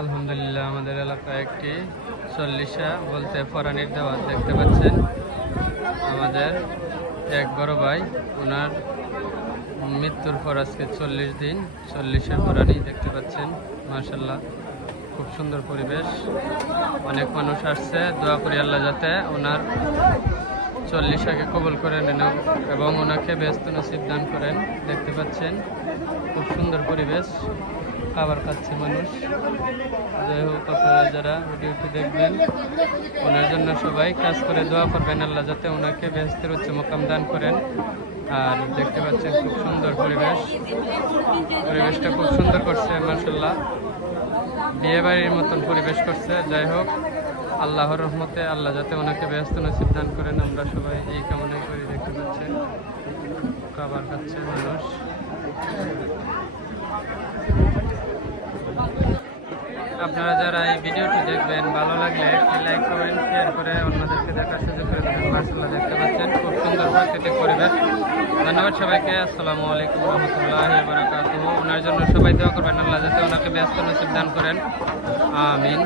আলহামদুলিল্লাহ, আমাদের এলাকায় একটি চল্লিশা বলতে ফরানির দেওয়া দেখতে পাচ্ছেন। আমাদের এক বড় ভাই, ওনার মৃত্যুর পর আজকে চল্লিশ দিন চল্লিশে ফরানি দেখতে পাচ্ছেন মার্শাল্লাহ খুব সুন্দর পরিবেশ। অনেক মানুষ আসছে, দোয়া করি আল্লাহ যাতে ওনার চল্লিশাকে কবল করে নেন এবং ওনাকে ব্যস্ত নসিব দান করেন, দেখতে পাচ্ছেন। খুব সুন্দর পরিবেশ। খাবার খাচ্ছে মানুষ। যাই হোক, আপনারা যারা ভিডিওটি দেখবেন, ওনার জন্য সবাই কাজ করে দোয়া করবেন আল্লাহ যাতে ওনাকে ব্যস্তের উচ্চ মোকাম দান করেন। আর দেখতে পাচ্ছেন খুব সুন্দর পরিবেশ। পরিবেশটা খুব সুন্দর করছে মার্শাল্লাহ বিয়ে বাড়ির মতন পরিবেশ করছে। যাই হোক, আল্লাহর রহমতে আল্লাহ যাতে ওনাকে ব্যস্ত নসিব দান করেন। আমরা সবাই এই কামনাই করি, দেখতে পাচ্ছেন। খাবার খাচ্ছে মানুষ। আপনারা যারা এই ভিডিওটি দেখবেন, ভালো লাগলে একটি লাইক কমেন্ট শেয়ার করে অন্যদেরকে দেখার সুযোগ করে দেবেন। মার্শাল্লাহ দেখতে পাচ্ছেন, খুব সুন্দর প্রাকৃতিক পরিবেশ। ধন্যবাদ সবাইকে, আসসালামু আলাইকুম রহমতুল্লাহ বারাকাত ওনার জন্য সবাই দেওয়া করবেন, আল্লাহ যাতে ওনাকে ব্যস্ত নসিব দান করেন। আমিন।